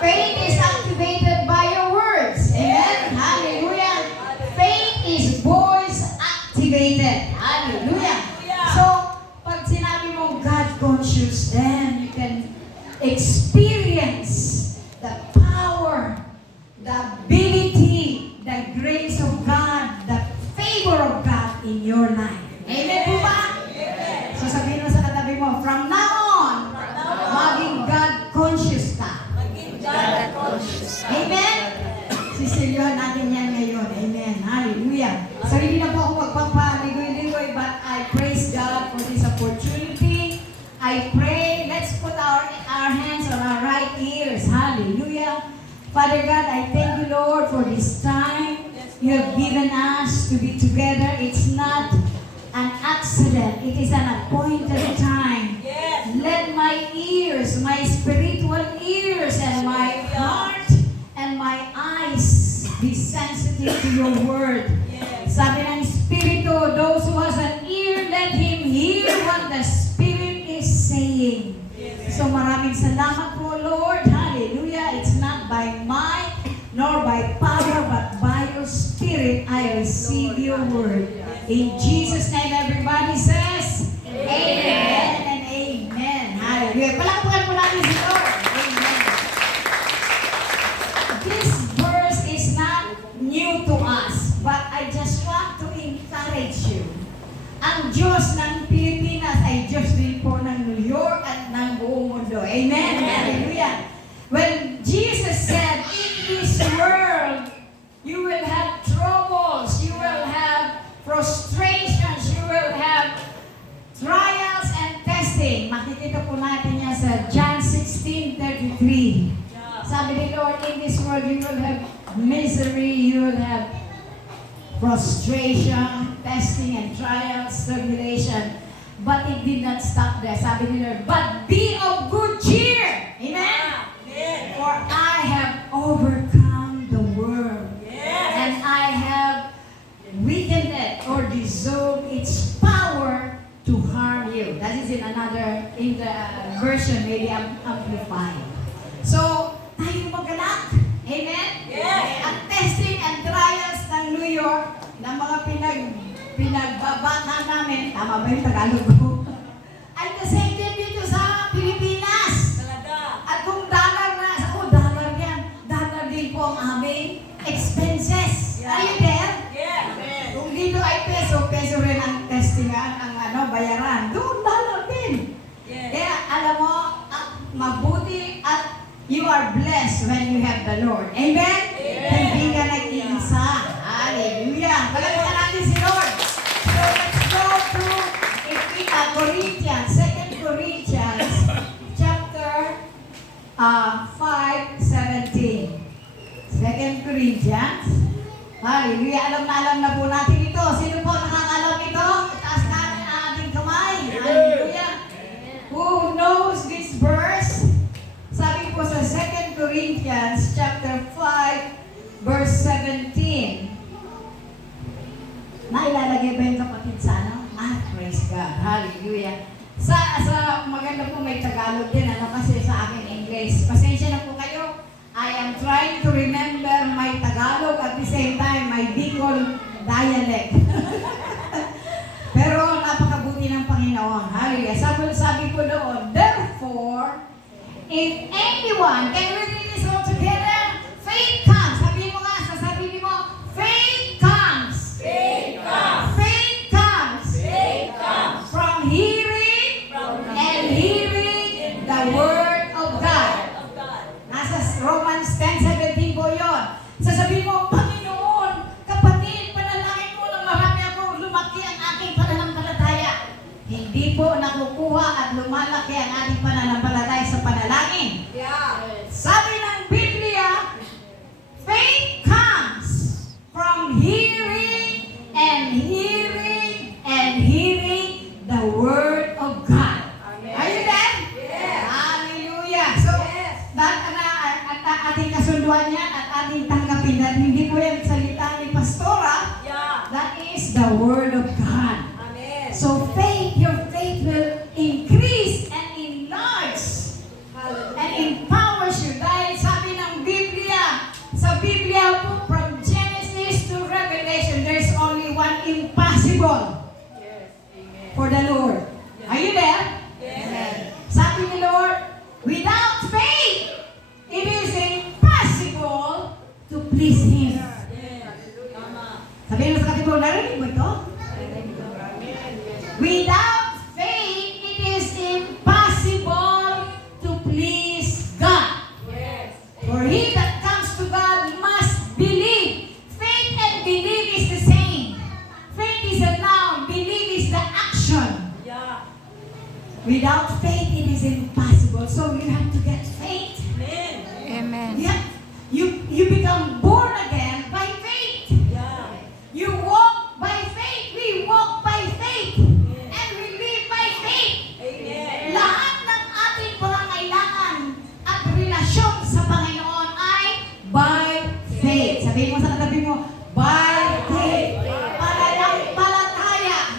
Faith is activated by your words. Amen? Hallelujah. Faith is voice activated. Hallelujah. So, pag sinabi mo God conscious, then you can experience the power, the ability, the grace of God, the favor of God in your life. Amen po ba? So sabihin mo sa katabi mo, from now on, maging God conscious ka. Amen? Sisilyohan natin yan ngayon. Amen. Hallelujah. So hindi na po ako magpapaligoy-ligoy, but I praise God for this opportunity. I pray, let's put our hands on our right ears. Hallelujah. Father God, I thank you, Lord, for this time you have given us to be together. It's not an accident. It is an appointed time. Let my ears, my spiritual ears, and my heart, and my eyes be sensitive to your word. Sabi ng Espiritu, those who has an ear, let him hear what the Spirit is saying. So maraming salamat po, Lord. Hallelujah. It's not by might, nor by power, but by your Spirit I receive your word. In Jesus' name, everybody says, Amen and Amen. Hallelujah. Palakpakan po natin si Lord. Amen. This verse is not new to us, but I just want to encourage you. Ang Diyos ng Pilipinas ay Diyos din po ng New York at ng buong mundo. Amen? Hallelujah. When Jesus said, in this world, you will have troubles, you will have frustrations, you will have trials and testing. Makikita po natin yan sa John 16:33. Sabi ni Lord, in this world, you will have misery, you will have frustration, testing, and trials, tribulation. But it did not stop there. Sabi ni Lord, but be of good cheer. Amen? For I have overcome the world. And I have weakened it or dissolved its power to harm you. That is in the version, maybe amplified. So, tayo magalak. Amen? Ang testing and trials ng New York, ng mga pinagbabata namin, tama ba yung Tagalog ko? Ay the same din dito sa Pilipinas. At kung dollar yan, dollar din po ang aming expenses. Are you there? Kung dito ay peso, peso rin ang testingan, ang bayaran. Doon, dollar din. Kaya alam mo, mabuti at you are blessed when you have the Lord. Amen? Hindi ka nag-iisa. Hallelujah. Palagyan natin si Lord. So let's go to Corinthians, 2 Corinthians, chapter 5:17. 2 Corinthians. Hallelujah. Alam na po natin ito. Sino po nakakalam ito? Taas natin ang ating kamay. Hallelujah. Who knows this verse? Sabi po sa 2 Corinthians chapter 5 verse 17. Nailalagay ba yung kapatid sa ano? Praise God. Hallelujah. Sa maganda po may Tagalog din, kasi sa akin English. Pasensya na po kayo. I am trying to remember my Tagalog at the same time my Bicol dialect. Pero napakabuti ng Panginoon. Hallelujah. Sabi po doon, therefore, if anyone, can we read this all together? Faith comes. Sabihin mo nga, sasabihin mo, faith comes. Faith comes. Faith comes. Faith comes. From hearing and hearing the word of God. Nasa Romans 10:17 po yun. Sasabihin mo, Panginoon, kapatid, panalangin mo ng marami ako, lumaki ang aking pananampalataya. Hindi po nakukuha at lumalaki ang ating pananampalataya sa panalangin. Sabi ng Biblia, faith comes from hearing and hearing and hearing the word of God. Are you there? Hallelujah. So, ating kasunduan yan at ating tanggapin na hindi po yan salita ni Pastora. That is the word of God. So faith, your faith will increase and enlarge and empowers you. Dahil sabi please Him. Tama. Sabihin mo sa katibo, narinig mo ito? Without faith, it is impossible to please God. Yes. For he that comes to God must believe. Faith and believe is the same. Faith is a noun, believe is the action. Yeah. Without faith, it is impossible. So you have to get faith. Amen. Amen. You become born again by faith. Yeah. You walk by faith. We walk by faith. And we live by faith. Amen. Lahat ng ating pangangailangan at relasyon sa Panginoon ay by faith. Sabihin mo sa katabi mo, by faith. Pananampalataya.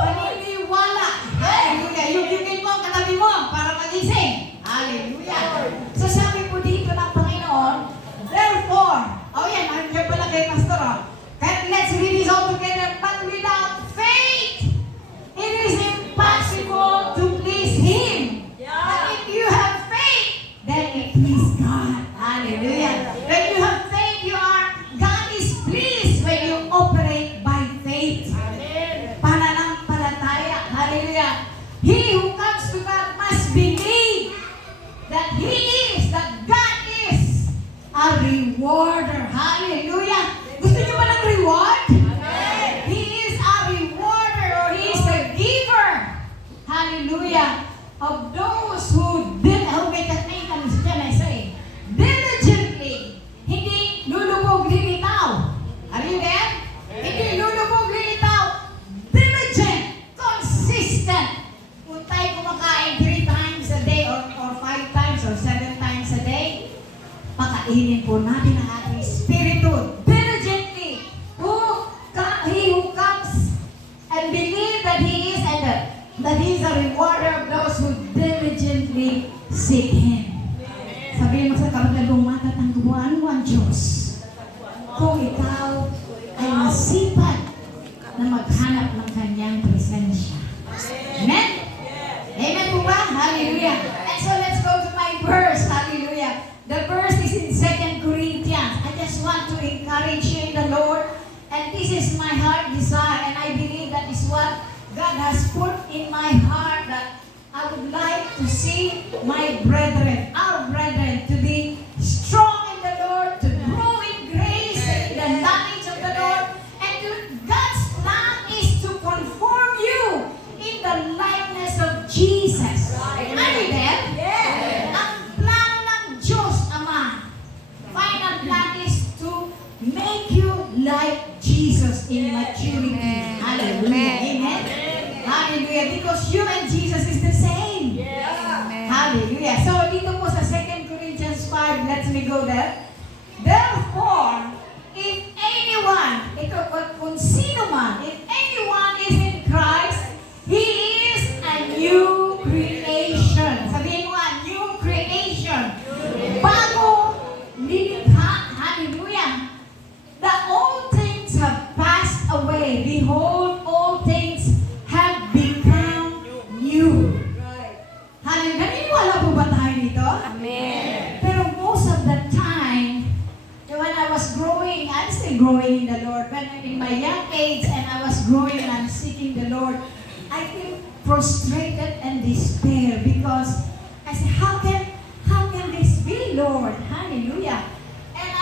Paniniwala. Hallelujah. Yugin mo ang katabi mo para magising. Hallelujah. So sabi po dito ng Panginoon, therefore, nandiyan pala kay Pastor. Let's read this all together. But without faith, it is impossible to please Him. But if you have faith, then it please God. Hallelujah. When you have faith, God is pleased when you operate by faith. Pananampalataya. Hallelujah. He who comes to God must believe that God is a rewarder. Hallelujah. Gusto niyo ba ng reward? He is a rewarder, or He is a giver. Hallelujah. Of those who diligently, hindi lulubog lilitaw. Are you there? Hindi lulubog lilitaw. Diligent, consistent. Kung tayo kumakain 3 times a day or 5 times or 7 times a day, pakainin po natin ang ating spiritu. Diligently. He who comes and believe that He is and that He is a rewarder of those who diligently seek Him. Sabihin mo sa kapatid mong matatangguan mo ang Diyos kung ikaw ay masipag na maghanap ng Kanyang presensya. Amen? Amen po ba? Hallelujah. And so let's go to my verse. Hallelujah. The verse is in 2 Corinthians. I just want to encourage you in the Lord. And this is my heart desire. And I believe that is what God has put in my heart, that I would like to see my brethren, our brethren, to be strong in the Lord, to grow in grace and in the knowledge of the Lord. And God's plan is to conform you in the likeness of Jesus. Are you there? Ang plano ng Diyos Ama, final plan is to make you like Jesus in maturity. Amen. Hallelujah. Amen. Hallelujah. Because you and Jesus is the same. Amen. Hallelujah. So dito po sa 2 Corinthians 5, let me go there. Therefore, if anyone, ito kung sino man, if anyone is in Christ, he is a new creation. Sabihin mo nga, new creation. Bago lilikha. Hallelujah. The old things have passed away. Behold, all things have become new. Hallelujah. Naniniwala po ba tayo nito? Amen. Pero most of the time, when I was growing, I'm still growing in the Lord. When I'm in my young age and I was growing and I'm seeking the Lord, I feel frustrated and despair because I said, how can this be, Lord? Hallelujah. And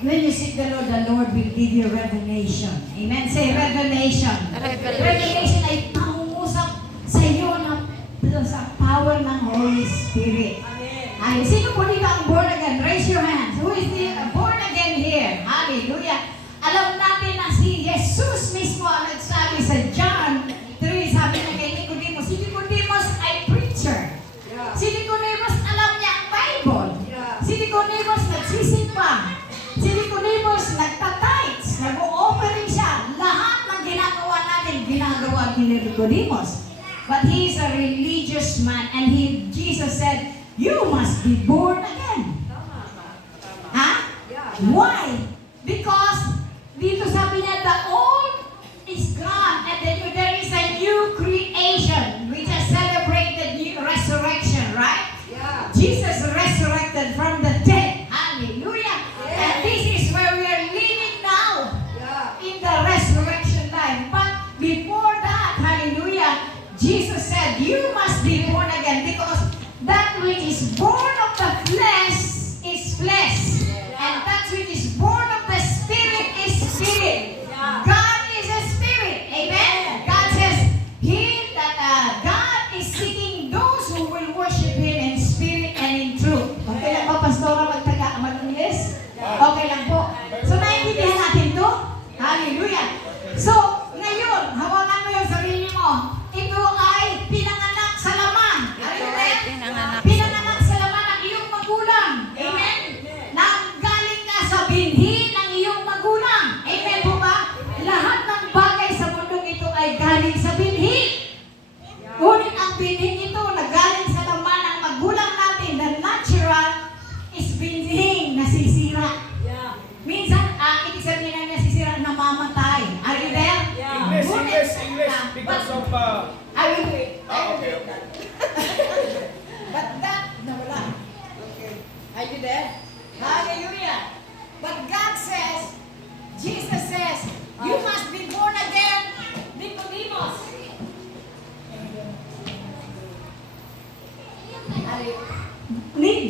when you seek the Lord will give you revelation. Amen? Say revelation. Revelation ay pangungusap sa iyo sa power ng Holy Spirit. Ay, sino po dito ang born again? Raise your hands. Who is the born again here? Hallelujah. Alam natin na si Jesus mismo ang nagsabi sa John 3, sabi na kay Nicodemus, si Nicodemus ay preacher. Si Nicodemus alam niya ang Bible. Si Nicodemus nagsisimba. Si Nicodemus nagtatights. Nag-o-offering siya. Lahat ng ginagawa natin, ginagawa ni Nicodemus. But he is a religious man and Jesus said, you must be born again. Huh? Why? Because dito sabi niya, the old is gone and then there is a new creation. We just celebrated new resurrection, right? Jesus resurrected from the dead. Hallelujah. And this I will do it. Okay. But that, nawala. Okay. Are you there? Hallelujah. But God says, Jesus says, you must be born again, Nicodemus.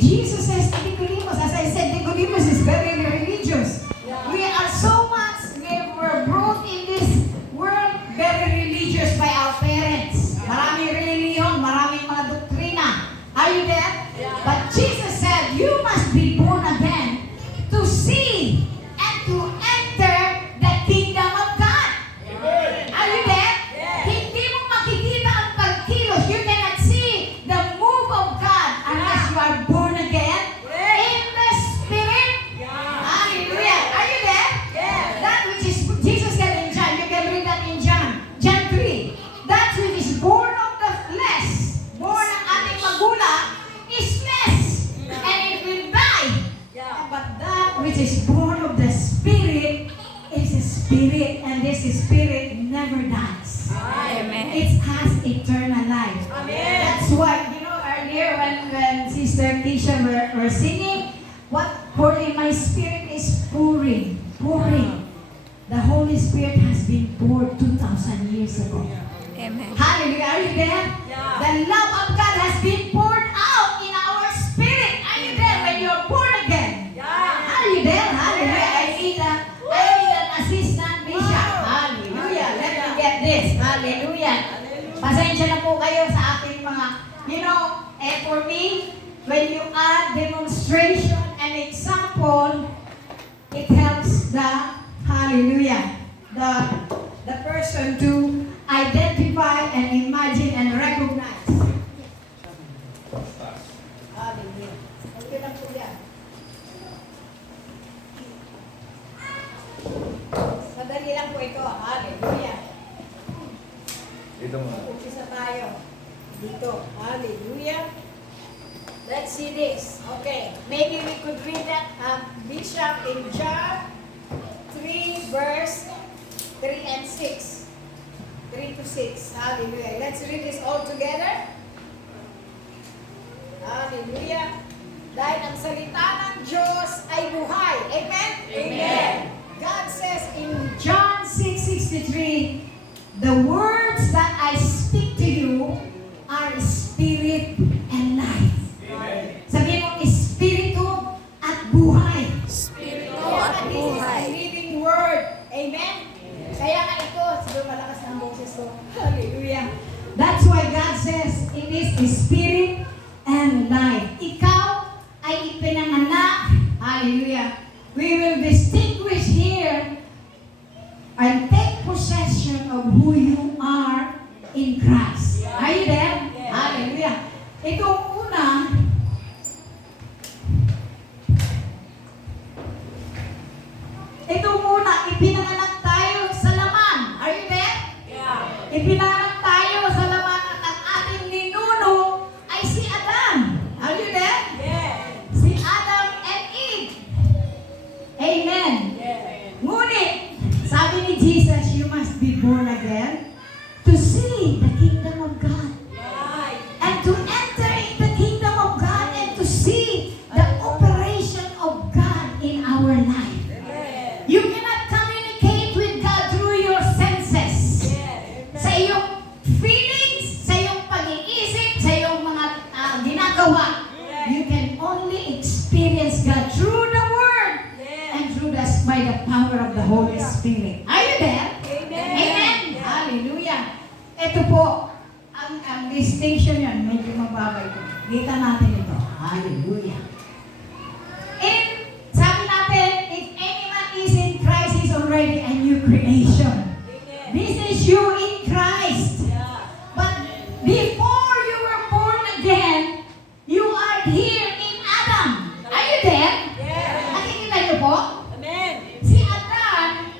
Jesus says to Nicodemus, as I said, Nicodemus is very religious. We are so much, we were brought in this world very religious by our parents. Maraming religion, maraming mga doktrina. Are you there? But Jesus said, you must be born again to see and to enter the kingdom of God. Are you there? Hindi mo makikita ang pagkilos. You cannot see the move of God unless you are born again in the Spirit. Hallelujah. Are you there? That which is, Jesus said in John, you can read that in John 3. That which is born of the flesh, born ng ating magulang, is flesh, and it will die. But that which is born of the Spirit is a spirit, and this spirit never dies. Amen. It has eternal life. That's why, earlier when Sister Keisha were singing, what poured in my spirit is pouring. The Holy Spirit has been poured 2,000 years ago. Amen. Hallelujah. Are you there? The love of God has been poured out in our spirit. Are you there when you're born again? Are you there? Hallelujah. I need an assistant bishop. Hallelujah. Let me get this. Hallelujah. Pasensya na po kayo sa aking mga, for me, when you add demonstration and example, it helps the person to identify and imagine and recognize. Hallelujah. Okay lang po yan. Madali lang po ito. Hallelujah. Dito mo. Umpisa tayo. Dito. Hallelujah. Let's see this. Okay. Maybe we could read that Bishop in John 3 verse 3 and 6. 3 to 6. Hallelujah. Let's read this all together. Hallelujah. Dahil ang salita ng Diyos ay buhay. Amen? Amen. God says in John 6:63, the words that I speak to you are spirit and life. Amen. Sabihin mo, espiritu at buhay. Espiritu Kaya at nga, this is buhay. a living word. Amen? Kaya nga ito, siguro malakas ang boses ko. Hallelujah. That's why God says it is spirit and life. Ikaw ay ipinanganak. Hallelujah. We will distinguish here and take possession of who you are in Christ. Are you there? Hallelujah. Itong una, ipinanganak tayo sa laman. Are you there? Ipinanganak tayo sa laman at ang ating ninuno ay si Adam. Are you there? Si Adam and Eve. Amen. Ngunit, sabi ni Jesus, you must be born again to see the kingdom of God. And to enter in the kingdom of God and to see the operation of God in our life. You cannot communicate with God through your senses. Sa iyong feelings, sa iyong pag-iisip, sa iyong mga ginagawa. You can only experience God through the Word and by the power of the Holy Spirit. Are you there? Amen. Hallelujah. Ito po, ang distinction yan, medyo mababa ito. Kita natin ito. Hallelujah. Sabi natin, if anyone is in Christ, is already a new creation. This is you in Christ. But before you were born again, you are here in Adam. Are you there? Nakikita niyo po? Si Adam,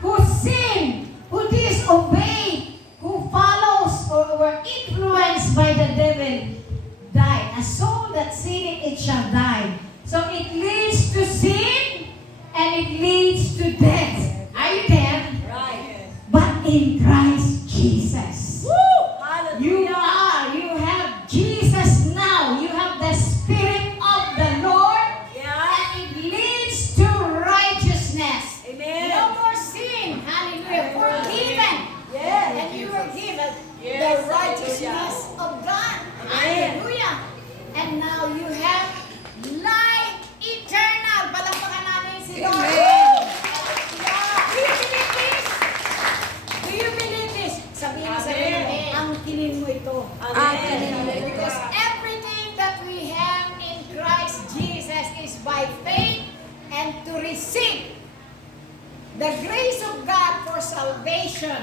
who sinned, who disobeyed, who follows or were influenced by the devil, died. A soul that sinneth, it shall die. So it leads to sin and it leads to death. Are you there? But in Christ Jesus, by faith and to receive the grace of God for salvation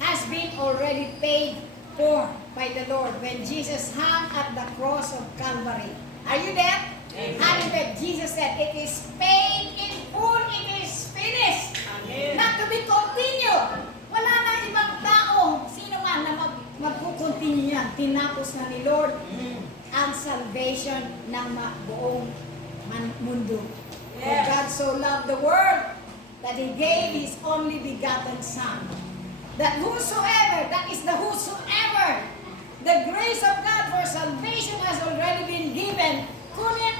has been already paid for by the Lord when Jesus hung at the cross of Calvary. Are you there? Hallelujah. Jesus said, it is paid in full, it is finished. Amen. Not to be continued. Wala na ibang tao, sino man na magkukontinue yan. Tinapos na ni Lord ang salvation ng buong mundo. For Yes. God so loved the world that He gave His only begotten Son. That whosoever, that is the whosoever, the grace of God for salvation has already been given. Kunit,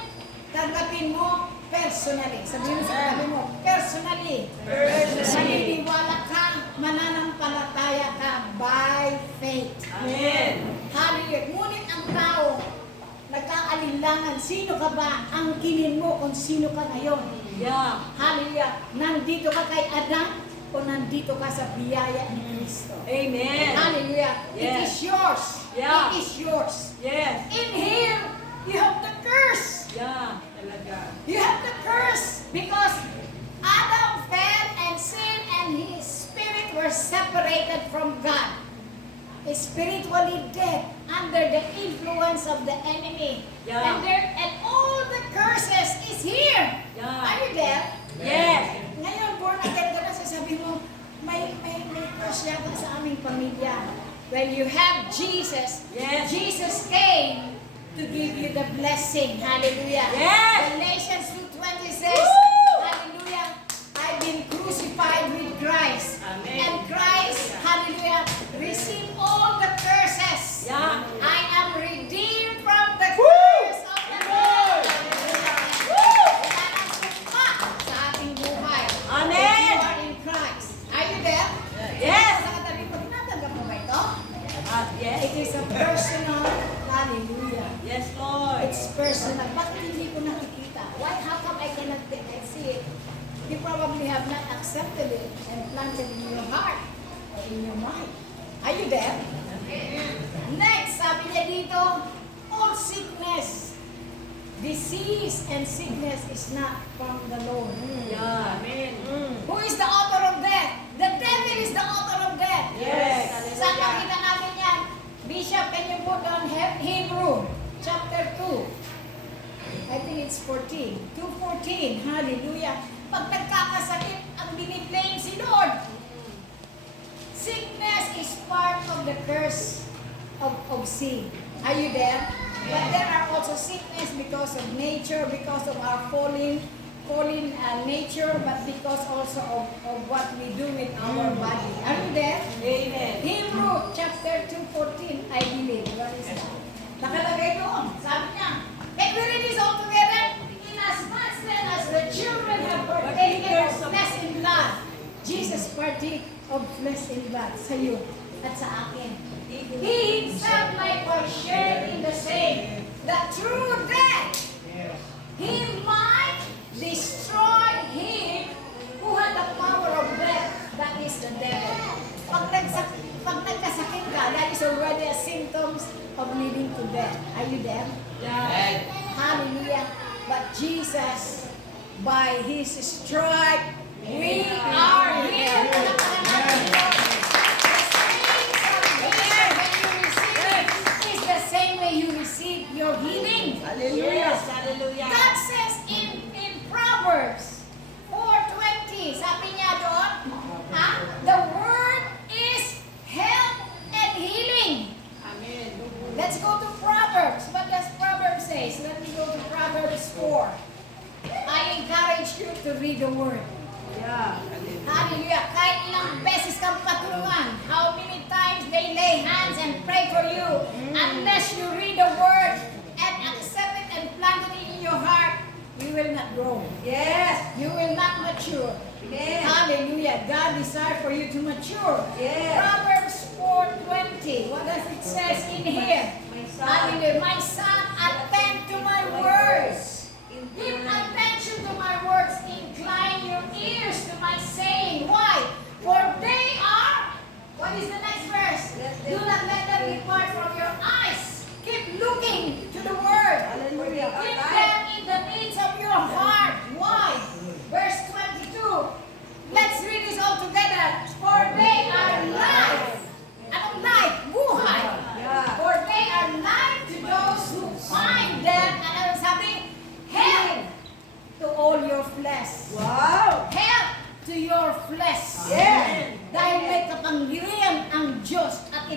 tanggapin mo personally. Sabihin mo sa katabi mo, personally. Maniniwala ka, mananampalataya ka by faith. Amen. Hallelujah. Ngunit ang tao, nagkaalinlangan, sino ka ba? Ang kinin mo kung sino ka ngayon. Yeah. Hallelujah. Nandito ka kay Adam o nandito ka sa biyaya ni Kristo. Amen. Hallelujah. It Yes. is yours. Yeah. It is yours. Yes. In Him, you have the curse. Yeah. Talaga. You have the curse because Adam fell and sinned and his spirit were separated from God. Spiritually dead under the influence of the enemy. Yeah. And all the curses is here. Yeah. Are you there? Yes. Ngayon, born again ka na, sasabi mo, may curse yata sa aming pamilya. When you have Jesus, Yes. Jesus came to give you the blessing. Hallelujah. Yes. Galatians 2:20 says, Woo! hallelujah, I've been crucified with Christ. Amen. And Christ, hallelujah, received all the curses. Yeah. I am redeemed from the curse of the Lord. Wala nang sumpa sa ating buhay. Amen. You are in Christ. Are you there? Yes. Sa katabi mo, tinatanggap mo ba ito? Yes. It is a personal, hallelujah. Yes, Lord. It's personal. Bakit hindi ko nakikita? Why? How come I cannot see it? You probably have not accepted it and planted in your heart or in your mind. Are you there? Next, sabi niya dito, all sickness, disease, and sickness is not from the Lord. Yeah. Amen. Who is the author of death? The devil is the author of death. Yes. Saan nakita natin yan? Bishop, can you put on Hebrew chapter 2? I think it's 14. 2:14. Hallelujah. Pag nagkakasakit, ang biniblame si Lord. Sickness is part of the curse of sin. Are you there? But there are also sickness because of nature, because of our fallen nature, but because also of what we do with our body. Are you there? Amen. Hebrew chapter 2:14, I believe. What is that? Nakalagay doon. Sabi niya, can we read this all together? Inasmuch then as the children have partaken of flesh and blood, Jesus partake of flesh and blood sa iyo at sa akin. He himself likewise shared in the same, that through death he might destroy him who had the power of death, that is the devil. Pag nagkasakit ka, that is already a symptoms of leading to death. Are you there? Yeah. Hallelujah. But Jesus, by His stripe, we are healed. Palakpakan natin ito. The same way you receive your healing. Hallelujah. Hallelujah. God says in Proverbs 4:20, sabi niya doon, the word is health and healing. Amen. Let's go to Proverbs. What does Proverbs say? Let me go to Proverbs 4. I encourage you to read the word. Yeah. Hallelujah. Kahit ilang beses kang patulungan, how many times they lay hands and pray for you, unless you read the word and accept it and plant it in your heart, you will not grow. Yes. You will not mature. Yes. Hallelujah. God desires for you to mature. Yes. Proverbs 4:20. What does it says in here? My son. Hallelujah. My son, attend to my words. Give attention to my words. Incline your ears to my saying. Why? For they are, what is the next verse? Do not let them depart from your eyes. Keep looking to the word. Hallelujah. Keep them in the midst of your heart.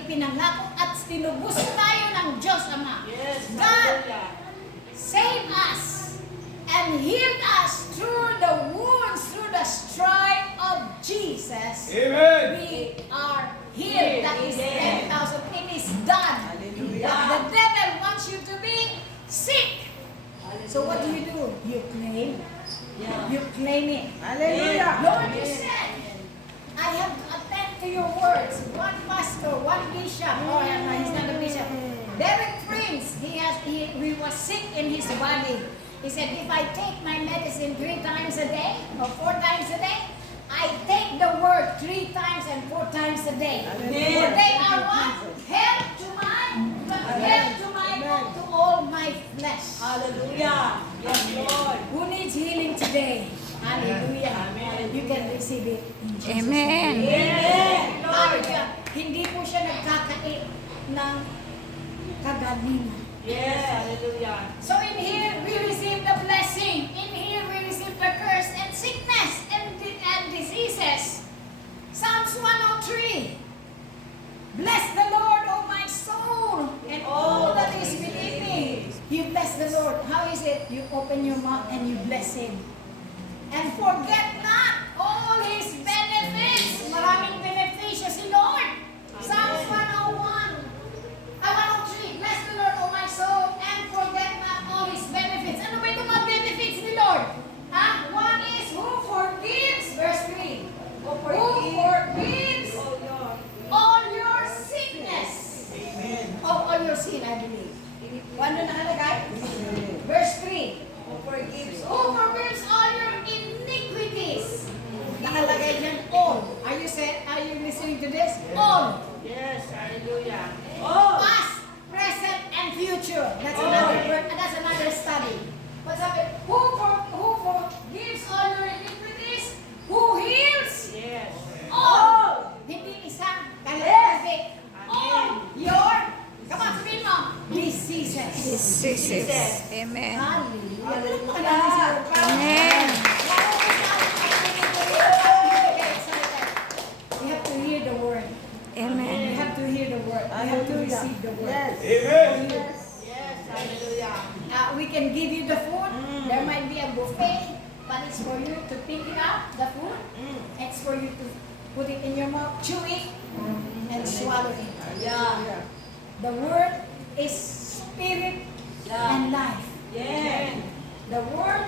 ipinangako at tinubos tayo ng Diyos Ama. Yes. God Hallelujah. save us and healed us through the wounds, through the stripe of Jesus. Amen. We are healed. That is Amen. 10,000. It is done. The devil wants you to be sick. So what do? You claim. Yeah. You claim it. Hallelujah. Lord, you said, I have attended to your words. One pastor, one bishop. Oh, no, he's not a bishop. Derek Prince, he was sick in his body. He said, if I take my medicine 3 times a day or 4 times a day, I take the word 3 times and 4 times a day. Amen. For they are what? Help to my bone, to all my flesh. Hallelujah. Yes, Lord. Who needs healing today? Hallelujah. Amen. You can receive it in Jesus' Amen. name. Amen. Lord. Hallelujah. Hindi po siya nagkakait ng kagalingan. Yes. Hallelujah. So in here, we receive the blessing. In here, we receive the curse and sickness and diseases. Psalms 103. Bless the Lord, O my soul, and all that is within me. You bless the Lord. How is it? You open your mouth and you bless Him. And forget not all His benefits. Maraming benepisyo si Lord. Psalms 101. 103. Bless the Lord, O my soul, and forget not all His benefits. Ano ba itong mga benefits ni Lord? One is who forgives, verse 3. Who forgives Oh, Lord. all your sickness. Amen. All your sin, I believe. Ano nakalagay? Verse 3. Who forgives Who forgives all your iniquities. Nakalagay dyan, all. Are you listening to this? All. Yes. Hallelujah. Oh. Past, present, and future. That's another word. That's another study. What's up? Who forgives all your iniquities? Who heals Yes. all? Hindi isa. Kalahati. All your, come on, sabihin mo, diseases. Jesus. Amen. Hallelujah. Amen. We have to hear the word. We Amen. have to hear the word. We have to receive the word. Amen. Yes. Hallelujah. We can give you the food. There might be a buffet, but it's for you to pick it up, the food. It's for you to put it in your mouth, chew it, and swallow it. Yeah. The word is spirit and life. Yes. The word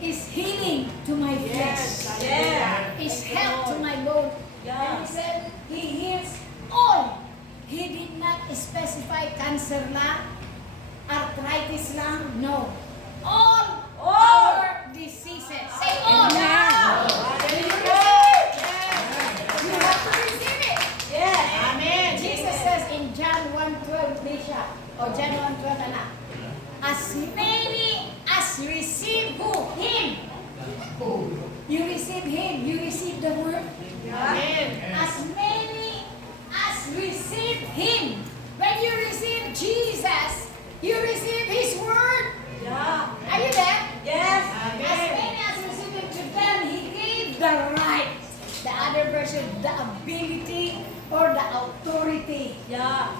is healing to my Yes. flesh. Hallelujah. Is health to my bone. Yeah. And he said, He heals all. He did not specify cancer lang, arthritis lang. No. All our diseases. Say all now. You have to receive it. Yes. Amen. Jesus says in John 1:12, Bishop, or John 1:12, anak, as many as receive who? Him. You receive Him. You receive the word. Amen. As many as receive Him. When you receive Jesus, you receive His word. Yeah. Are you there? Yes. As Amen. many as receive Him, to them He gave the right. The other version, the ability or the authority Yeah.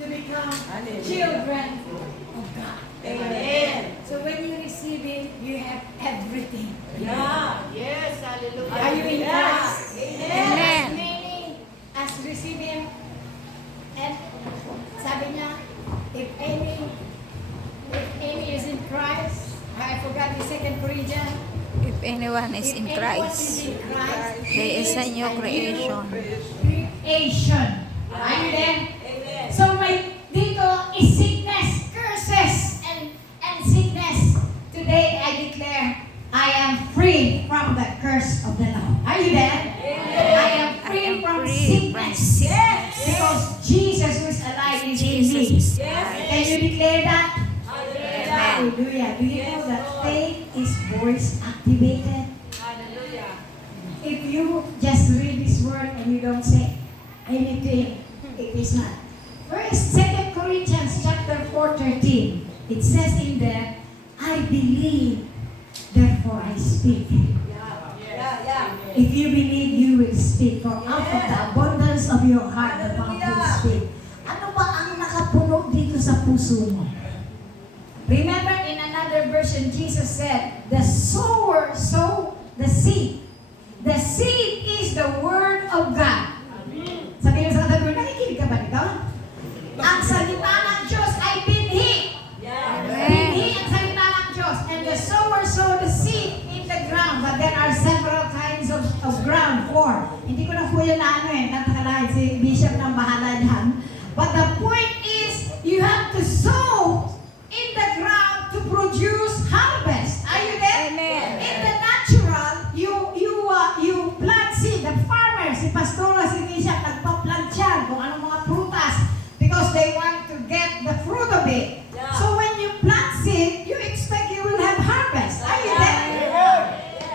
to become Hallelujah. children of God. Amen. So when you receive Him, you have everything. Yeah. Yes. Hallelujah. Are you in Yeah. Christ? Amen. Amen. As many as receive Him, and sabi niya, if any is in Christ, I forgot the 2 Corinthians. If anyone is If in anyone Christ, is in Christ, he is a new creation. Creation. Are you there? Amen. So may dito is sickness, curses, and sickness. Today I declare I am free from the curse of the law. Are you there? I am free from sickness. Because Jesus who is alive is in me. Jesus. Can you declare that? Hallelujah. Hallelujah. Do you know that faith is voice activated? Hallelujah. If you just read this word and you don't say anything, it is not. First, 2 Corinthians chapter 4:13. It says in there, I believe, therefore I speak. Yeah. If you believe, you will speak. For out of the abundance of your heart, the mouth will sa puso mo. Remember, in another version, Jesus said, the sower sow the seed. The seed is the word of God. Sabi mo sa katabi, nakikinig ka ba nito? Ang salita ng Diyos ay binhi. Binhi ang salita ng Diyos. And the sower sow the seed in the ground. But there are several kinds of ground for. Hindi ko na po yan na natakalain si Bishop ng bahala niyan. But the point is, you have to sow in the ground to produce harvest. Are you there? Amen. In the natural, you plant seed. The farmer, si Pastora, si Bishop, nagpa-plant siya kung anong mga prutas because they want to get the fruit of it. Yeah. So when you plant seed, you expect you will have harvest. Are you there?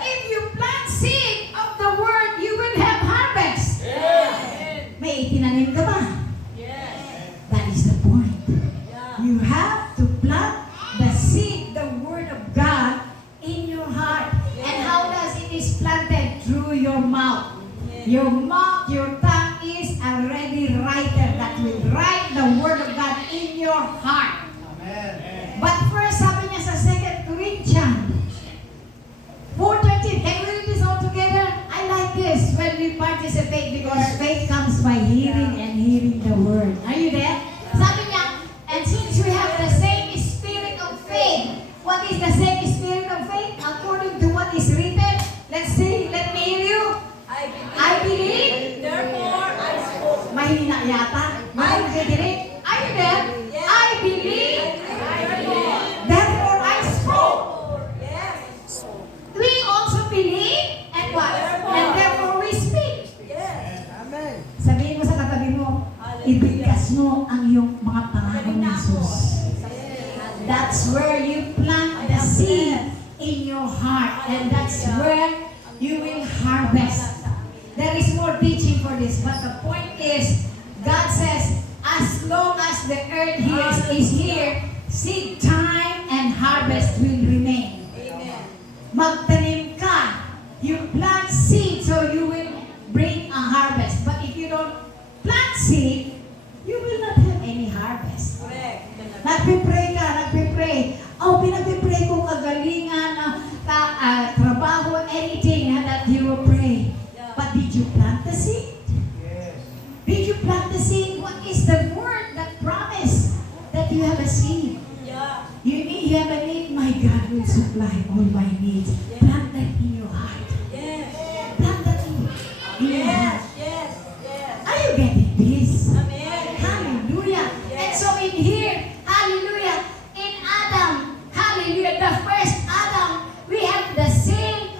If you plant seed of the word, you will have harvest. May itinanim ka ba? That is the point. You have to plant the seed, the word of God, in your heart. And how does it is planted? Through your mouth. Your mouth, your tongue is a ready writer that will write the word of God in your heart. But first, sabi niya sa 2 Corinthians 4:13, can we read this all together? I like this when we participate because faith comes by hearing and hearing the word. Are you there? Sabi niya, and since we have the same spirit of faith, what is the same spirit of faith? According to what is written, let's see, let me hear you. I believe. Therefore, I spoke. Mahina yata. Mahina kayo direct. Are you there? I believe. Therefore I spoke. Yes. We also believe. And what? And therefore we speak. Yes. Sabihin mo sa katabi mo, ibigkas mo ang iyong mga pangako ng Jesus. That's where you plant the seed in your heart. And that's where you will harvest. There is more teaching for this, but the point is, God says, as long as the earth is here, seed time and harvest will remain. Amen. Magtanim ka. You plant seed so you will bring a harvest. But if you don't plant seed, you will not have any harvest. Correct. Nagpipray ka, nagpipray. Oh, pinagpipray ko kagalingan, trabaho, anything that you will pray. But did you plant the seed? Did you plant the seed? What is the word that promised that you have a seed? Yeah. You have a need, my God will supply all my needs. Plant that in your heart. Yes. Plant that in your heart. Yes. Yes. Are you getting this? Amen. Hallelujah. And so in here, hallelujah, in Adam, hallelujah, the first Adam, we have the sin,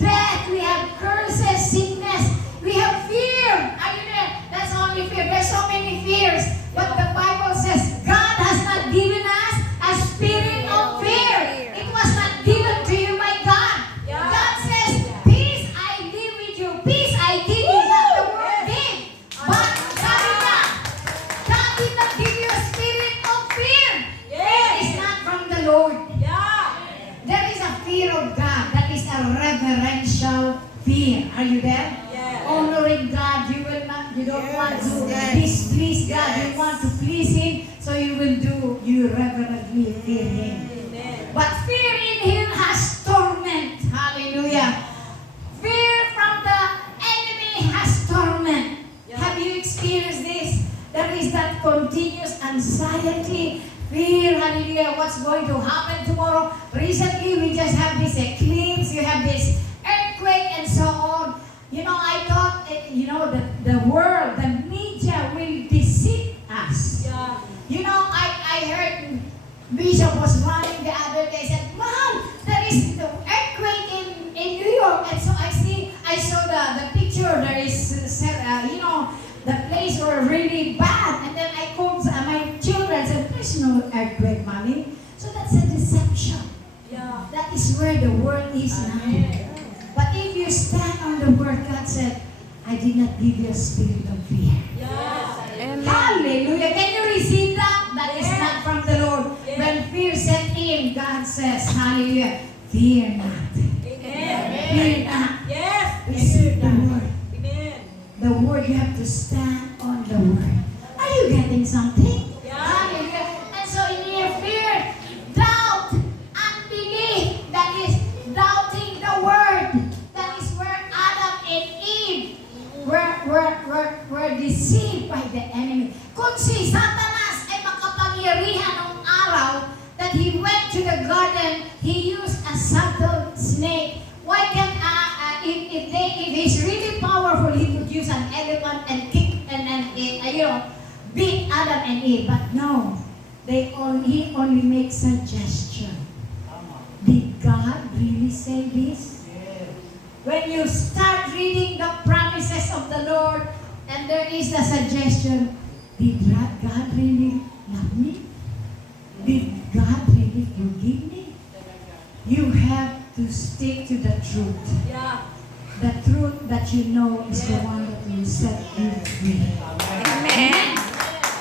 death, we have curses, sickness, we have fear. Are you there? That's only fear. There's so many fears. But the Bible says God has not given us a spirit of fear. It was not given to you by God. God says, peace I leave with you. Peace I give you. Not the world did. But sabi niya, God did not give you a spirit of fear. It is not from the Lord. Yeah. There is a fear of God. That is a reverential fear. Are you there? Yes. Honoring God. You don't want to displease God. You want to please Him. So you reverently fear Him. Amen. But fear in Him has torment. Hallelujah. Fear from the enemy has torment. Have you experienced this? There is that continuous anxiety, fear, hallelujah, what's going to happen tomorrow. Recently, we just have this eclipse, you have this earthquake, and so on. You know, I thought, the world, the media will deceive us. Yeah. You know, I heard Bishop was running the other day, said, Mom, there is the earthquake in New York. And so I saw the picture, there is, the place were really bad. And then I called my children and said, there's no earthquake, Mommy. So that's a deception. Yeah. That is where the world is now. But if you stand on the word, God said, I did not give you a spirit of fear. Yeah. Amen. Hallelujah. Can you receive that? That is Yes. not from the Lord. Yes. When fear set in, God says, hallelujah, fear not. Amen. Fear not. Yes. Receive the word. Amen. The word, you have to stand on the word. Are you getting something? Yeah. Hallelujah. And so Adam and Eve, but no, he only makes suggestion. Did God really say this? When you start reading the promises of the Lord, and there is the suggestion, did God really love me? Did God really forgive me? You have to stick to the truth. Yeah. The truth that you know is the one that will set you free. Amen.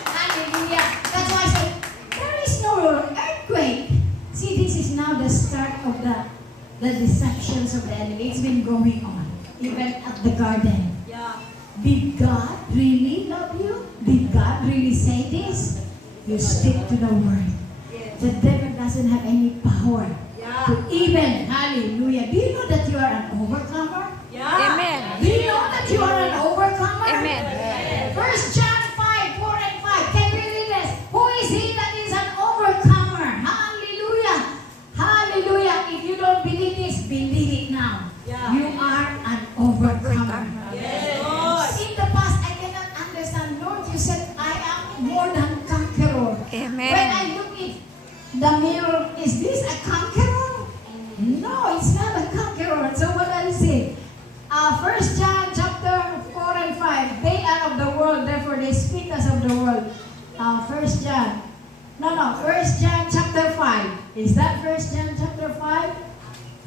Hallelujah. That's why I said, there is no earthquake. See, this is now the start of the deceptions of the enemy. It's been going on, even at the garden. Yeah. Did God really love you? Did God really say this? You stick to the word. Yes. The devil doesn't have any power Yeah. to even, hallelujah. Do you know that you are an overcomer? Yeah. Amen. Do you know that you are an overcomer? Amen. 1 John 5, 4 and 5. Can we read this? Who is he that is an overcomer? Hallelujah. Hallelujah. If you don't believe this, believe it now. Yeah. You are an overcomer. Yes, Lord. In the past, I cannot understand. Lord, you said, I am more than conqueror. Amen. When I look at the mirror, is this a conqueror? No, it's not a conqueror. So what I say? 1 John chapter 4 and 5. They are of the world, therefore they speak as of the world. 1 John. No, 1 John chapter 5. Is that 1 John chapter 5?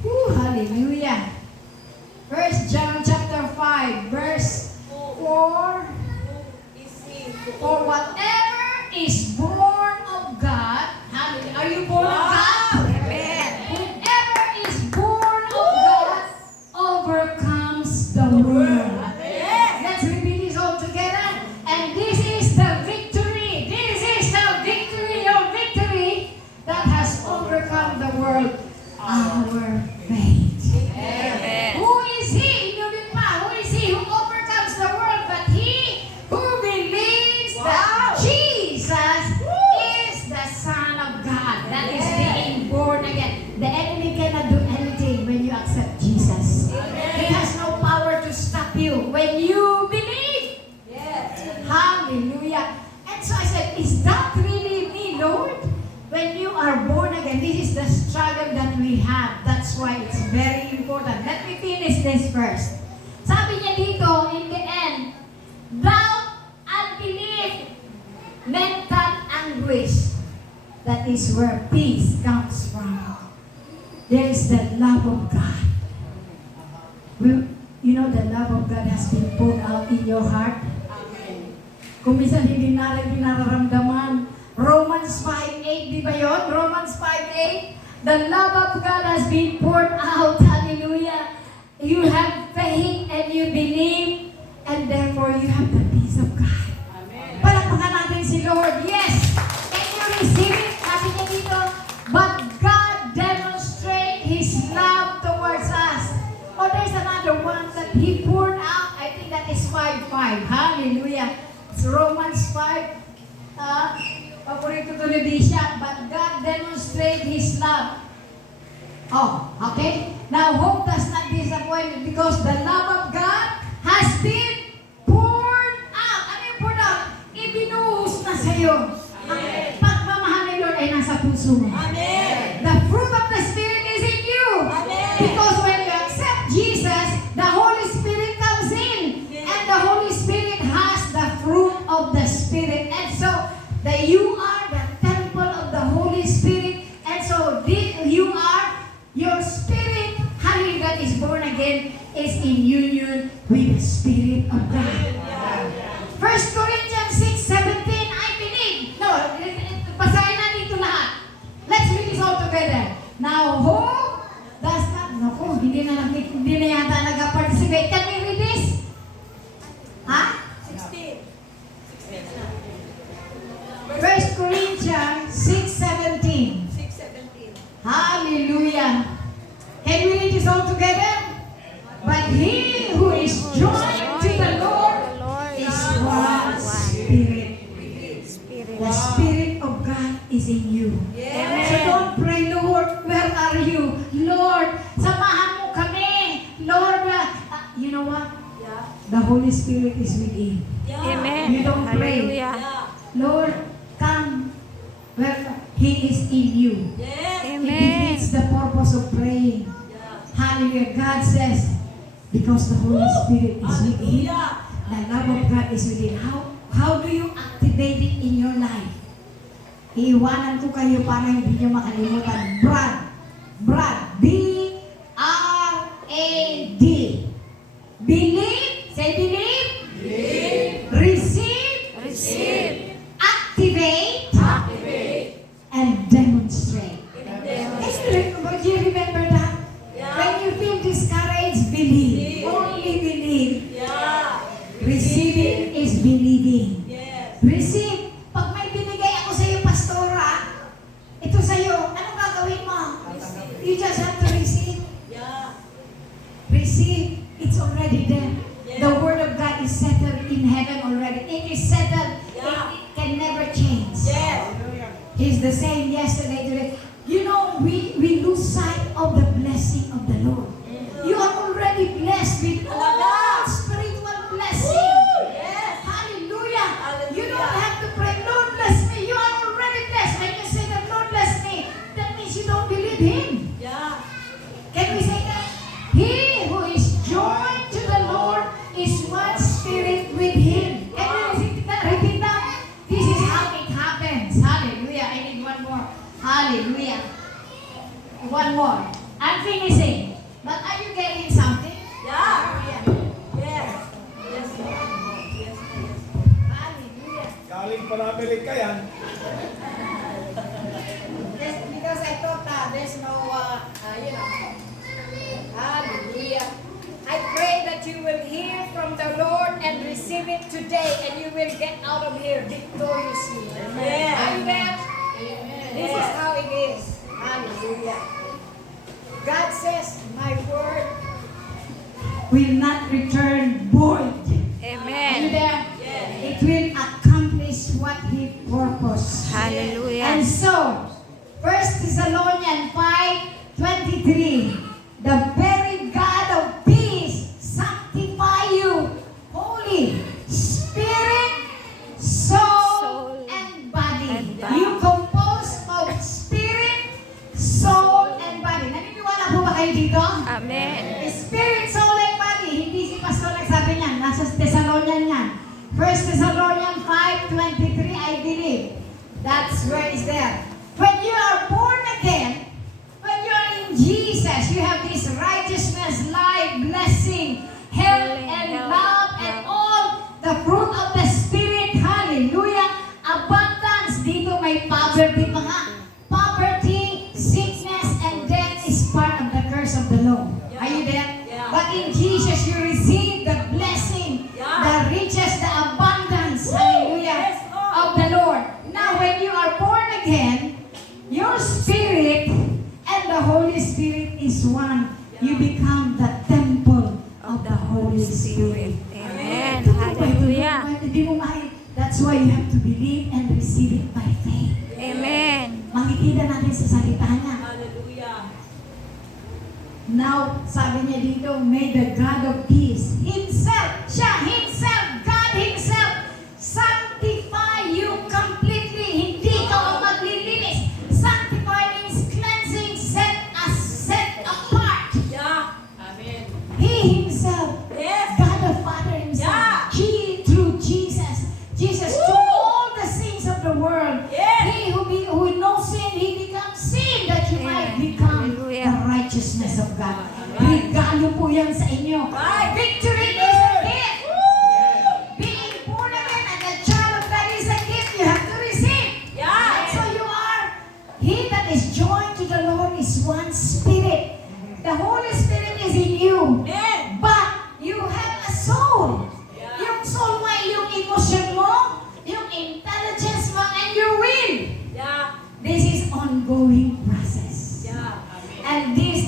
Whew, hallelujah. 1 John chapter 5, verse 4. Is he? For whatever is born of God, hallelujah. Are you born of God? Amen. Whoever is born of God overcomes the world. Yes. Let's repeat this all together. And this is the victory. This is the victory, your victory that has overcome the world. Our faith. Amen. Who is he? Who is he who overcomes the world? But he who believes that Jesus is the Son of God. That is being born again. The enemy cannot do anything when you accept Jesus. He has no power to stop you when you believe. Yes. Hallelujah. And so I said, is that really me, Lord? When you are born again, this is the struggle that we have. That's why it's very important. Let me finish this first. Sabi niya dito, in the end, doubt, unbelief, mental anguish. That is where peace comes from. There is the love of God. You know, the love of God has been poured out in your heart. Kung minsan hindi natin nararamdaman. Romans 5:8, di ba yun? Romans 5:8. The love of God has been poured out. Hallelujah. You have faith and you believe, and therefore you have the peace of God. Amen. Palakpakan natin si Lord. Yes! Can you receive it? Sabi niya dito, but God demonstrate His love towards us. Oh, there's another one that He poured out. I think that is 5:5. Hallelujah. It's Romans 5. Paborito to ni Disha, but God demonstrate His love. Oh, okay? Now, hope does not disappoint because the love of God has been poured out. Ano yung poured out? Ibinuhos na sa iyo. Ang pagmamahal ni Lord ay nasa puso mo. Amen. The fruit of the Spirit is in you. Amen. Because when you accept Jesus, the Holy Spirit comes in. And the Holy Spirit has the fruit of the Spirit. And so, that you are the temple of the Holy Spirit. And so, you are, your spirit, hallelujah, that is born again, is in union with the Spirit of God. 1 Corinthians 6:17, I believe. No, basahin na dito lahat. Let's read this all together. Now, who does not, naku, hindi na yata nag-participate. Can we read this? Ha? 16. 1 Corinthians 6:17. 6:17. Hallelujah. Can we read this all together? But he who is joined to the Lord is one spirit. The Spirit of God is in you. Yes. So don't pray, Lord, where are you? Lord, samahan mo kami. Lord, you know what? Yeah. The Holy Spirit is within. Yeah. Amen. You don't pray. Hallelujah. Yeah. Lord, come where He is in you. Yes. It Amen. defeats the purpose of praying. Yeah. Hallelujah. God says, because the Holy Spirit is within, Hallelujah. the love of God is within. How do you activate it in your life? Iiwanan ko kayo para hindi nyo makalimutan. Brad. B-R-A-D. Believe. Say believe. Receive. Activate. And demonstrate. Do you remember that? Yeah. When you feel discouraged, believe. Only believe. Yeah. Receiving is believing. Yes. Receive. Pag may binigay ako sa iyo, pastora, ito sa iyo, anong gagawin mo? You just have to receive. Yeah. Receive. It's already there. Yeah. The word of God is settled in heaven already. It is settled. Yeah. It can never change. Yes. He's the same yesterday, today. You know, we lose sight of the blessing of the Lord. You are already blessed with all spiritual blessing. Yes. Hallelujah. You don't Hallelujah. have to pray, Lord bless me. You are already blessed. When you say that, Lord bless me, that means you don't believe Him. Yeah. Can we say that? He who is joined to the Lord is one spirit with Him. Can you repeat that? Repeat that? This is how it happens. Hallelujah. I need one more. Hallelujah. One more. I'm finishing. But are you getting something? Yeah. Yes. Yes. Yes. Hallelujah. Galing pa na Amerika yan. Yes, because I thought there's no, hallelujah. I pray that you will hear from the Lord and receive it today, and you will get out of here victoriously. Amen. Are you there? This is how it is. Hallelujah. God says, my word will not return void. Are you Amen. there? Yes. It will accomplish what He purposed. Hallelujah. And so, 1 Thessalonians 5:23, the very God of peace sanctify you, holy, spirit, soul, and body. and body. You composed of spirit, soul, and body. Naniniwala po ba kayo dito? Amen. Spirit, soul, and body. Hindi si Pastor nagsabi niyan. Nasa Thessalonian yan. 1 Thessalonians 5:23, I believe. That's where it's there. When you are born again, when you are in Jesus, you have this righteousness, life, blessing, health, and love, and all the fruit of the Spirit. Hallelujah. Abundance. Dito may poverty pa nga. Poverty, sickness, and death is part of the curse of the law. Are you there? Yeah. But in Jesus, you receive the blessing, Yeah. the riches, the abundance, hallelujah, Yes, Lord. of the Lord. Now, when you are born again, your spirit and the Holy Spirit is one. You become the temple of the Holy Spirit. Amen. Ito po, Hallelujah. hindi mo mahal. That's why you have to believe and receive it by faith. Amen. Makikita natin sa salita niya. Hallelujah. Now, sabi niya dito, may the God of peace Himself, God Himself, sanctify you completely. Hindi ka ang maglilinis. Sanctify means cleansing, set apart. Yeah. Amen. He Himself, Yes. God the Father Himself, Yeah. through Jesus. Jesus took all the sins of the world. Yes. He who knows sin, He becomes sin that you might Amen. become Hallelujah. the righteousness of God. Regalo po yan sa inyo. Right. Victory is a gift. Being born again and a child of God is a gift you have to receive. Yeah. So you are, he that is joined to the Lord is one spirit. The Holy Spirit is in you. Amen. But you have a soul. Yeah. Yung soul mo ay yung emotion mo, yung intelligence mo, and your will. Yeah. This is ongoing process. Yeah. And this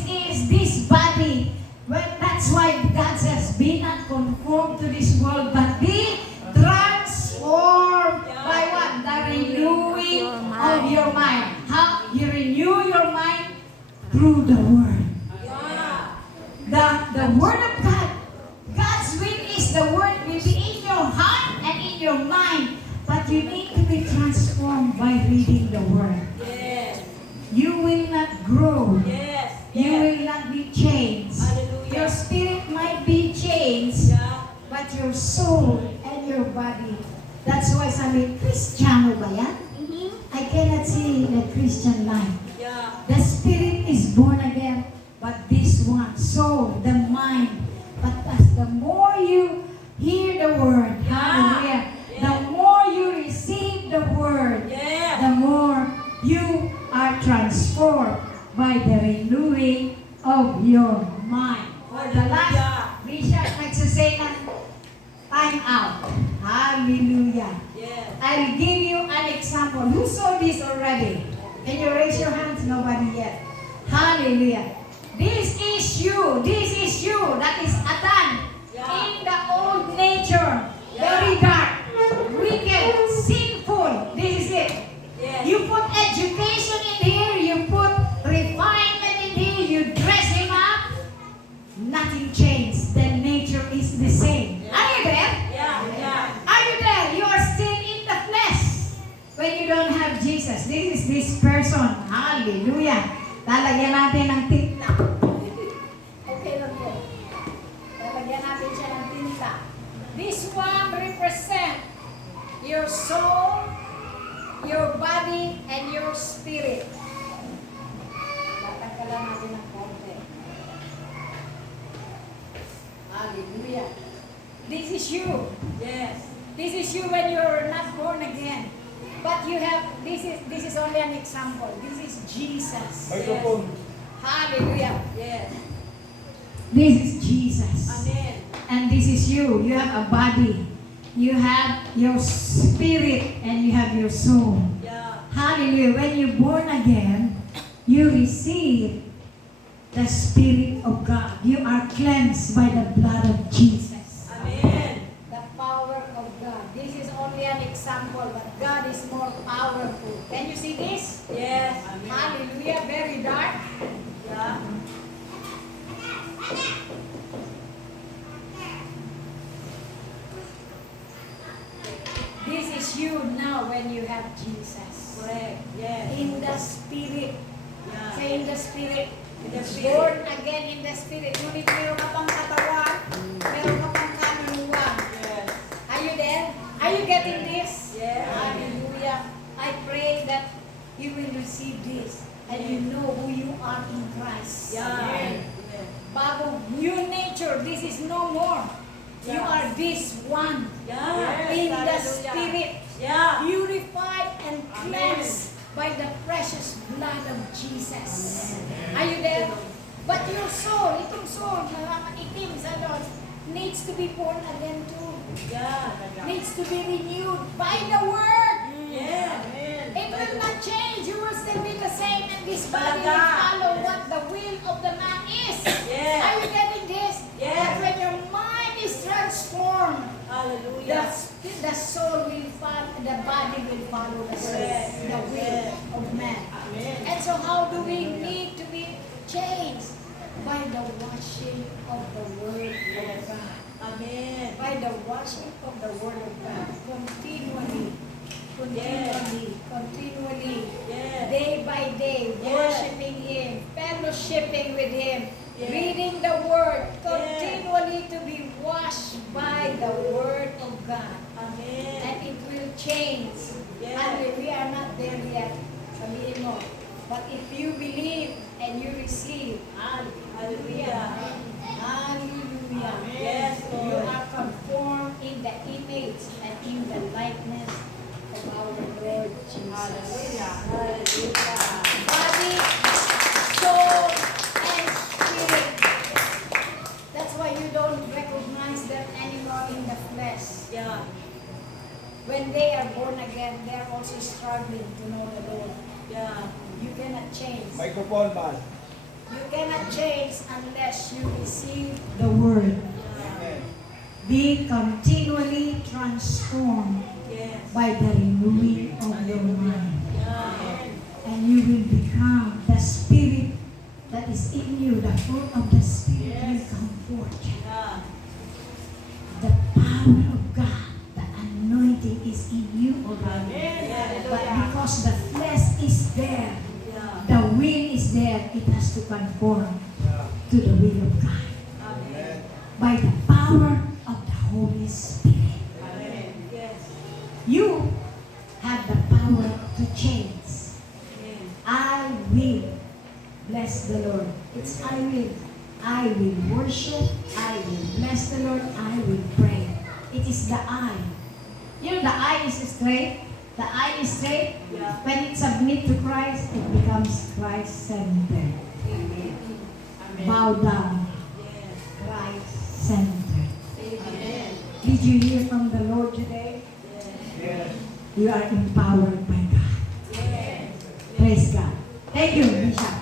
body. Well, that's why God says, be not conformed to this world, but be transformed by what? The renewing of your mind. How? You renew your mind through the Word. Yeah. The Word of God. God's will is the Word will be in your heart and in your mind. But you need to be by reading the Word. Yes. You will not grow. Yes. You Yes. will not be changed. Hallelujah. Your spirit might be changed, Yeah. but your soul and your body. That's why sabi, Kristiyano ba yan? I cannot see the Christian life. Yeah. The spirit is born again, but this one, soul, the mind. But as the more you hear the word, hallelujah, the more you receive the word, Yeah. the more you are transformed by the renewing of your mind. For the last, Bishop nagsasay ng time out. Hallelujah. Yes. I'll give you an example. Who saw this already? Can you raise your hands? Nobody yet. Hallelujah. This is you. This is you. That is Adam. Yeah. In the old nature. Very dark. Wicked. Sinful. This is it. Yes. You put education in here. You put refinement in here. You dress him up. Nothing changed. The nature is the same. Are you there? Yeah. Yeah. Are you there? You are still in the flesh when you don't have Jesus. This is this person. Hallelujah. Lalagyan natin ng tinta. Okay lang po. Lalagyan natin siya ng tinta. This one represent your soul, your body, and your spirit. Tatanggalan natin ng konti. Hallelujah. This is you. Yes. This is you when you're not born again. But you have, this is only an example. This is Jesus. Microphone. Hallelujah. Yes. This is Jesus. Amen. And this is you. You have a body. You have your spirit and you have your soul. Yeah. Hallelujah. When you're born again, you receive the Spirit of God. You are cleansed by the blood of Jesus. Amen. The power of God. This is only an example, but God is more powerful. Can you see this? Yes. Hallelujah. Very dark. Yeah. This is you now when you have Jesus. Correct. Yes. In the Spirit. Yeah. Say in the Spirit. In the Spirit. Born again in the Spirit. Ngunit meron ka pang katawan. Meron ka pang kanunuan. Yes. Are you there? Are you getting this? Yes. Hallelujah. I pray that you will receive this and you know who you are in Christ. Yeah. Amen. Bago, new nature, this is no more. You Yeah. are this one. Yeah. In the Hallelujah. Spirit. Yeah. Purified and cleansed by the precious blood of Jesus. Are you there? But your soul, itong soul na itim sa Lord, needs to be born again too. Yeah. Needs to be renewed by the Word. Yeah. It will not change. You will still be the same, and this body will Talaga. follow what the will of the man is. Yes. Are you getting this? Yes. That when your mind is transformed, Hallelujah. the soul will follow, the body will follow the soul, Yes. the will of man. Amen. And so how do we need to be changed? By the washing of the Word of God. Amen. By the washing of the Word of God. Continually. Yes. Day by day, Yes. worshiping Him, fellowshipping with Him, Yes. reading the Word, Yes. continually to be washed by the Word of God. Amen. And it will change. Yes. And we are not there yet. Sabihin mo. But if you believe and you receive, hallelujah. Hallelujah. Yes, You Lord. are conformed in the image and in the likeness of our Lord Jesus. Hallelujah. Body, soul, and spirit. That's why you don't recognize them anymore in the flesh. Yeah. When they are born again, they are also struggling to know the Lord. Yeah. You cannot change. Microphone, man. You cannot change unless you receive the Word. Amen. Be continually transformed Yes. by the renewing of your mind. Yeah. And you will become the Spirit that is in you, the fruit of the Spirit will come forth. Yeah. The power of God, the anointing is in you already. Amen. But Hallelujah. because the flesh is there, Yeah. the will is there, it has to conform Yeah. to the will of God Amen. by the power of the Holy Spirit. Amen. Yes. You have the power to change. Amen. I will bless the Lord. It's I will. I will worship. I will bless the Lord. I will pray. It is the I. You know, the I is straight. The I is straight. Yeah. When it submit to Christ, it becomes Christ-centered. Amen. Bow down. Yes. Christ-centered. Amen. Did you hear from the Lord today? Yes. Yes. You are empowered by God. Yes. Praise God. Thank you, Bishop.